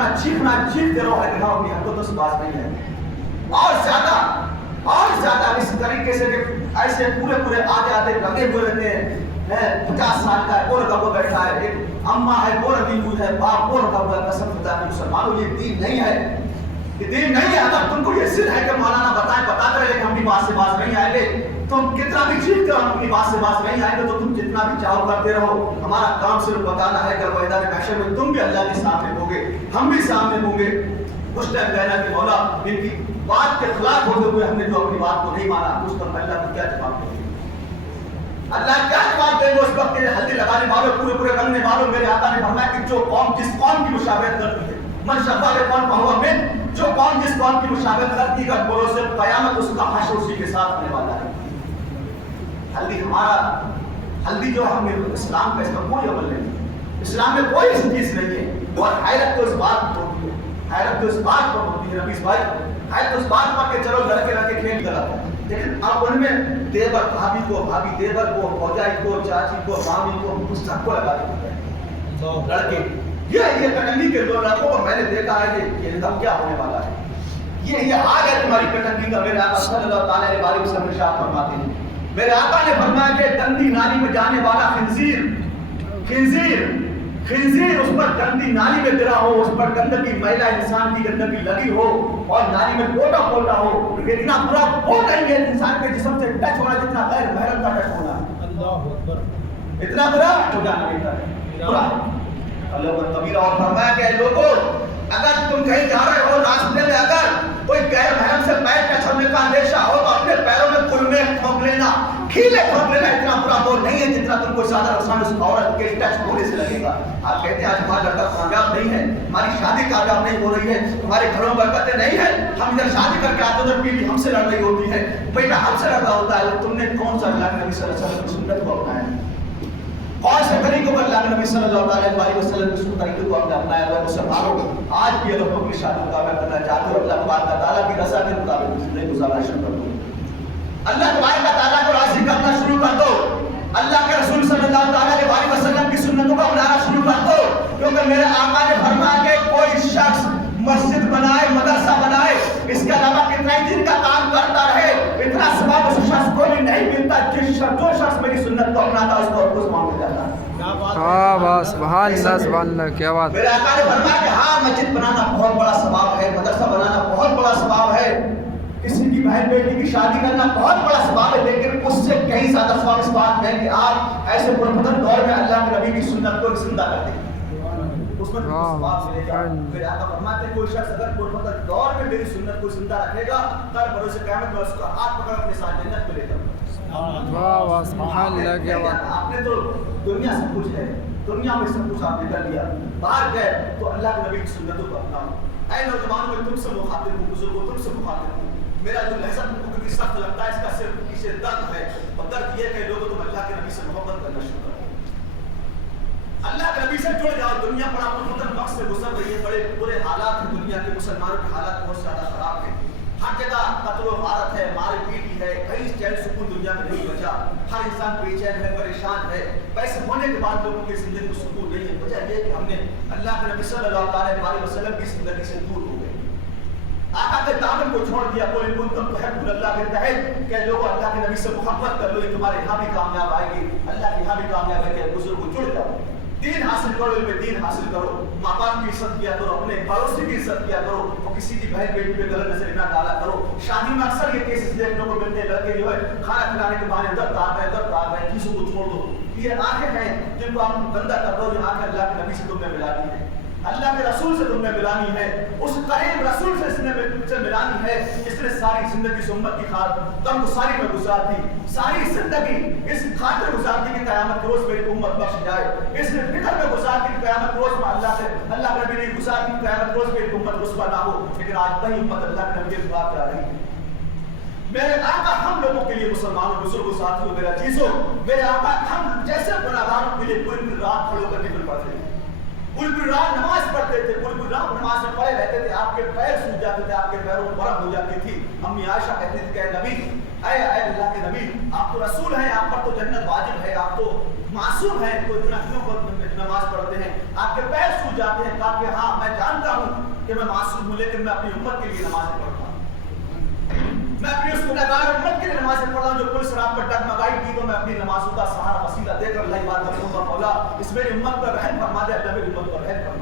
जितना चीखना चीखते रहो, लेकिन हम अपनी हरकतों से बाज नहीं है। और ज्यादा इस तरीके से ऐसे पूरे आधे लगे हुए रहते हैं। 50 साल का है, वो लगा हुआ बैठा है, एक अम्मा है वो लगी हुई है, बाप वो लगा हुआ है। कसम खुदा की मुसलमानों, ये दीन नहीं है, ये दीन नहीं है। अगर तुमको ये सिद्ध है कि मौलाना बताते रहे कि हम भी बात से बात नहीं आएंगे, तुम कितना भी चीख कर हम अपनी बात से बात नहीं आएंगे, तो तुम जितना भी चाहो करते रहो। हमारा काम सिर्फ बताना है कि मैदान महशर में तुम भी अल्लाह के सामने होगे, हम भी सामने होंगे। उस टाइम कहना कि मौला इनकी बात के खिलाफ होते हुए हमने जो अपनी बात को नहीं माना, उस पर अल्लाह को क्या जवाब देंगे? अल्लाह क्या जवाब देंगे उस वक्त? हल्दी लगाने वालों, पूरे रंगने वालों, मेरे आका ने फरमाया कि जो कौम जिस कौम की मुशाबहत करती है, मन शब्बा के कौन हुआ में, जो कौम जिस कौम की मुशाबहत करती है, बोलो से कयामत उसका हश्र उसी के साथ होने वाला है। हल्दी जो हमें इस्लाम का इसका कोई अमल नहीं, इस्लाम में कोई ऐसी चीज नहीं है। और हैरत तो इस बात पर होती है, हैरत तो इस बात पर होती है रफीस भाई, हैरत उस बात पर के चलो लड़के खेल गलत है, लेकिन अब उनमें देवर भाभी को, भाभी देवर को, भौजाई को, चाची को, मामी को, सबको लगा देते हैं लड़के। ये कटंगी के दो लड़कों को मैंने देखा है, ये तब क्या होने वाला है, ये हाल है तुम्हारी कटंगी का। मेरे आका सल्लल्लाहु अलैहि वसल्लम इरशाद फरमाते हैं, मेरे आका ने फरमाया कि गंदी नाली में जाने वाला खिंजीर उस पर गंदी नाली में गिरा हो, उस पर गंदगी, महिला इंसान की गंदगी लगी हो और नाली में गोटा खोल रहा हो, इतना बुरा वो नहीं है इंसान के जिस्म से टच होना जितना गैर महरम का टच होना। अल्लाहु अकबर, इतना बुरा हो जाना है, बुरा अल्लाह कबीरा। और फरमाया कि लोगों, अगर तुम कहीं जा रहे हो, रास्ते में अगर कोई गैर महरम से पैर टच होने का अंदेशा हो, तो अपने पैरों में कुलमे ठोक लेना, खीले ठोक लेना। इतना बुरा वो नहीं है जितना तुमको ज्यादा नुकसान उस औरत के टच होने से लगेगा। आप कहते हैं आज हमारा लड़का कामयाब नहीं है, हमारी शादी कामयाब नहीं हो रही है, हमारे घरों में बरकतें नहीं है, हम इधर शादी करके आते उधर बीवी हमसे लड़ रही होती है, बेटा हमसे लड़ रहा होता है। तुमने कौन सा अल्लाह के नबी सल्लल्लाहु अलैहि वसल्लम की सुन्नत को अपनाया? कौन से तरीकों पर अल्लाह के नबी सल्लल्लाहु अलैहि वसल्लम की तरीके को हमने अपनाया हुआ? मुसलमानों, आज भी अगर तुम अपनी शादी मुताबिक करना चाहते हो, अल्लाह तबारक व तआला की रज़ा के मुताबिक जिंदगी गुजारना शुरू कर दो, अल्लाह तबारक व तआला को राज़ी करना शुरू कर दो, अल्लाह के रसूल सल्लल्लाहु अलैहि वसल्लम की सुन्नतों को अपनाना शुरू कर दो। क्योंकि मेरे आका ने फरमाया कि कोई शख्स मस्जिद बनाए, मदरसा बनाए, इसके अलावा कितना ही दिन का काम करता रहे, इतना सवाब उस शख्स को भी नहीं मिलता जो शख्स मेरी सुन्नत को अपनाता है, उसको कुछ मांग जाता है। सुभान अल्लाह, क्या बात। मेरे आका ने फरमाया कि हाँ, मस्जिद बनाना बहुत बड़ा सवाब है, मदरसा बनाना बहुत बड़ा सवाब है, किसी की बहन बेटी की शादी करना बहुत बड़ा सवाब है, लेकिन उससे कहीं ज्यादा सवाब इस बात है कि आप ऐसे पुरफतन दौर में अल्लाह के नबी की सुन्नत को जिंदा कर दें, उसमें सवाब मिलेगा। फिर आका फरमाते हैं कोई शख्स अगर पुरफतन दौर में मेरी सुन्नत को जिंदा रखेगा, कल भरोसे क़यामत में उसका हाथ पकड़ अपने साथ जन्नत में ले जाऊंगा। वाह वाह, सुभान अल्लाह, क्या बात। आपने तो दुनिया सब कुछ है, दुनिया में सब कुछ आपने कर लिया, बाहर गए तो अल्लाह के नबी की सुन्नतों को अपनाओ। ऐ नौजवानों, मैं तुमसे मुखातिब हूँ, बुजुर्गों तुमसे मुखातिब हूँ। मेरा जो लहजा तुमको कितनी सख्त लगता है, इसका सिर्फ पीछे दर्द है, और दर्द ये है कि लोगों तुम अल्लाह के नबी से मोहब्बत करना शुरू करो, अल्लाह के नबी से जुड़ जाओ। दुनिया बड़ा मुतमन वक्त से गुजर रही है, बड़े बुरे हालात हैं, दुनिया के मुसलमानों के हालात बहुत ज्यादा खराब है, हर जगह कत्ल वारत है, मार पीटी है, कहीं चैन सुकून दुनिया में नहीं बचा, हर इंसान बेचैन है, परेशान है। पैसे होने के बाद लोगों की जिंदगी में सुकून नहीं है। वजह यह कि हमने अल्लाह के नबी सल्लल्लाहु अलैहि वसल्लम की जिंदगी से दूर हो गए, आका के दामन को छोड़ दिया। कोई कुंतुम तुहिब्बुल्लाह के तहत कि लोग अल्लाह के नबी से मोहब्बत कर लो, ये तुम्हारे यहाँ भी कामयाब आएगी, अल्लाह के यहाँ भी कामयाब है। बुजुर्ग जुड़ जाओ, दीन हासिल करो, इल्म दीन हासिल करो, माँ बाप की इज्जत किया करो, अपने पड़ोसी की इज्जत किया करो, और किसी की बहन बेटी पे गलत नजर ना डाला करो। शादी में अक्सर ये केसेस देखने को मिलते हैं, लड़के जो है खाना खिलाने के बहाने दर्द आ रहे हैं, किसी को छोड़ दो। ये आंखें हैं जिनको आप गंदा कर दो, ये आंखें अल्लाह के नबी से तुमने मिलानी है, अल्लाह के रसूल से तुमने मिलानी है, उस करीम रसूल से इसने मिलानी है जिसने सारी जिंदगी से उम्मत की खातिर सारी में गुजार दी, सारी जिंदगी इस खातिर गुजार दी कि क़यामत रोज मेरी उम्मत बख्श जाए, इसने फिक्र में गुजार दी कि क़यामत रोज में अल्लाह के नबी ने गुजार दी क़यामत रोज मेरी उम्मत रुस्वा ना हो। लेकिन आज वही उम्मत अल्लाह के नबी के खिलाफ जा रही है। मेरे आका हम लोगों के लिए, मुसलमानों, बुजुर्गों, साथियों, मेरा चीजों, मेरे आका हम जैसे गुनाहगारों के लिए पूरी रात खड़े होकर निकल पड़ते थे, पूरी रात नमाज पढ़ते थे, पूरी रात नमाज में पड़े रहते थे, आपके पैर सूज जाते थे, आपके पैरों में बर्फ हो जाती थी। अम्मी आयशा कहती थी कि नबी, ऐ अल्लाह के नबी, आप तो रसूल हैं, आप पर तो जन्नत वाजिब है, आप तो मासूम हैं, तो इतना क्यों नमाज पढ़ते हैं, आपके पैर सूज जाते हैं। कहा कि हाँ मैं जानता हूँ کہ میں معصوم ہوں لیکن میں اپنی امت کے لیے نمازیں پڑھتا ہوں، میں اپنی اس گنہگار امت کے لیے نمازیں پڑھ رہا ہوں جو پولیس رات پر ڈگمگائی کی، تو میں اپنی نمازوں کا سہارا وسیلہ دے کر اللہ عبادت کروں گا، مولا اس میری امت پر رحم فرما دے، اللہ میری امت پر رحم فرما